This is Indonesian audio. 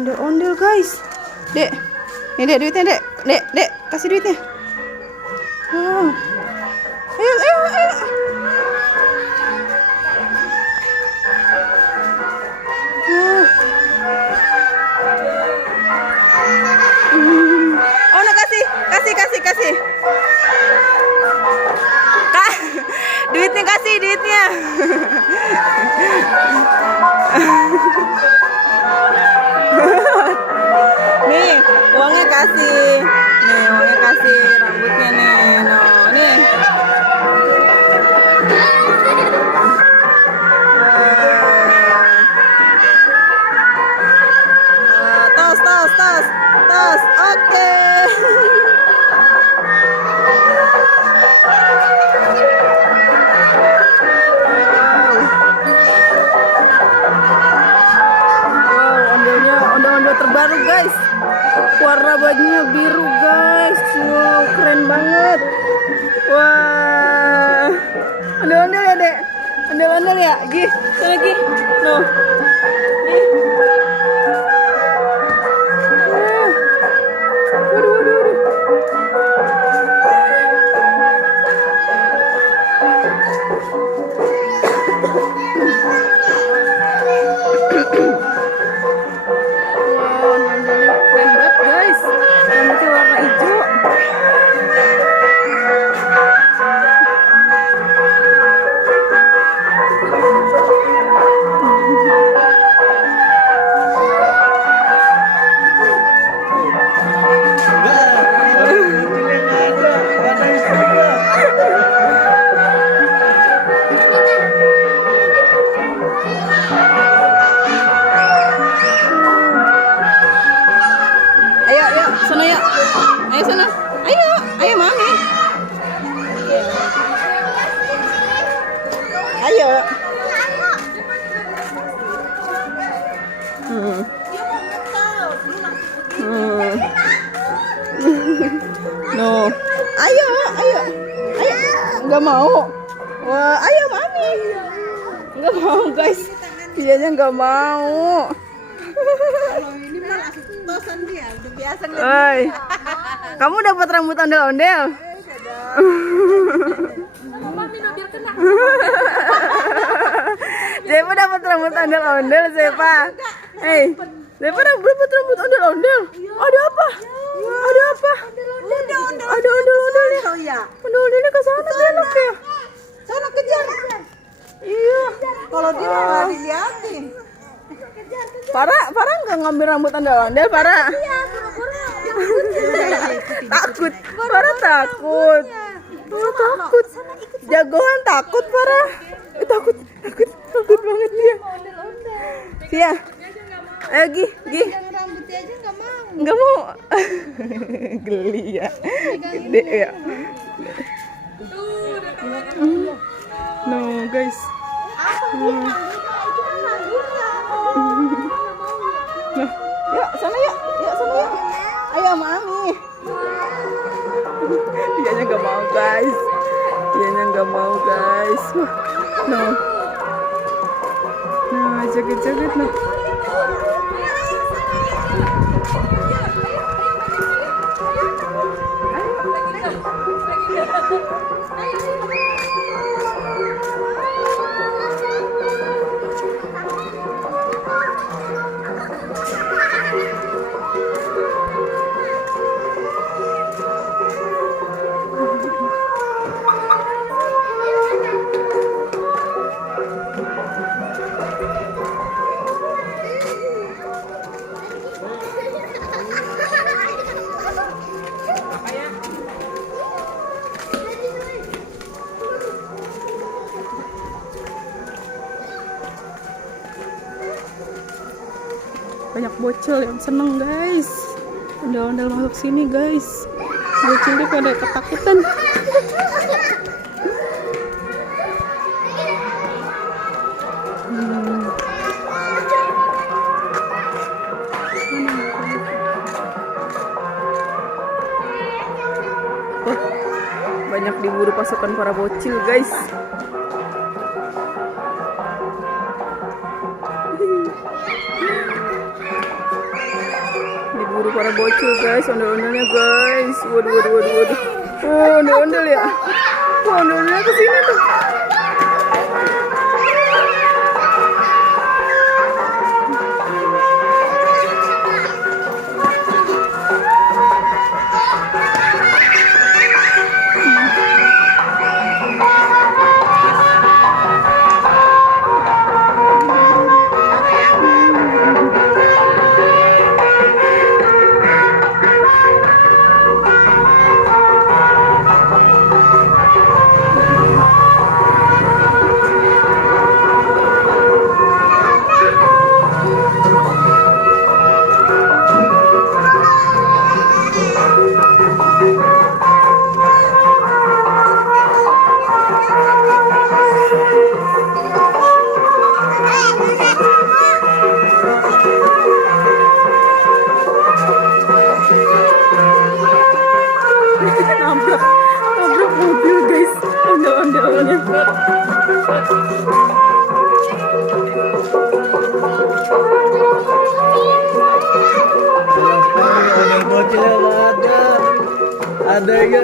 ondel-ondel guys. Dek, ini dek duitnya dek. Dek, kasih duitnya. Wow. Ayo. Oh, no, kasih. Kak, duitnya. Nih, uangnya kasih. Rambutnya nih. No, nih. Tos. Oke. Ondel-ondel terbaru guys, warna bajunya biru guys. Wow, keren banget. Wah, ondel-ondel ya dek, ondel-ondel ya. Sana Gi, no. Waduh. Sana. Ayo mami. Ayo. No. Ayo. Nggak mau. Wah, ayo mami. Nggak mau guys. Dianya nggak mau. Ini malah tosan dia, udah biasa Oi, kamu dapat rambut ondel-ondel? Zepa dapat rambut ondel-ondel, Zepa. Hei, Zepa dapat rambut ondel-ondel. Ada apa? Ada ondel-ondelnya. Ondel-ondelnya ke sana belok ya. Sana kejar. Iya. Kalau dia nggak dilihatin. Farah nggak ngambil rambut ondel-ondel, Farah. Takut. Farah takut. Takut. Jagoan takut, Farah. Takut banget dia. Iya. Ayo Gi. Rambutnya aja nggak mau. Nggak mau. Geli ya. Gede ya. No guys. Yuk sana yuk. Ayo mami. Dianya nggak mau guys. Wah, no. Nah, joget no. Banyak bocil yang seneng guys. Ondel-ondel masuk sini guys. Bocilnya pada ketakutan. Banyak diburu pasukan para bocil guys. berburu para bocil guys, ondel-ondelnya guys. Waduh, waduh, waduh, waduh. Oh, ondel-ondel ya. Wah, ondel-ondelnya kesini tuh. Nabrak mobil guys, ondel-ondelnya. Ada bocil ada ya.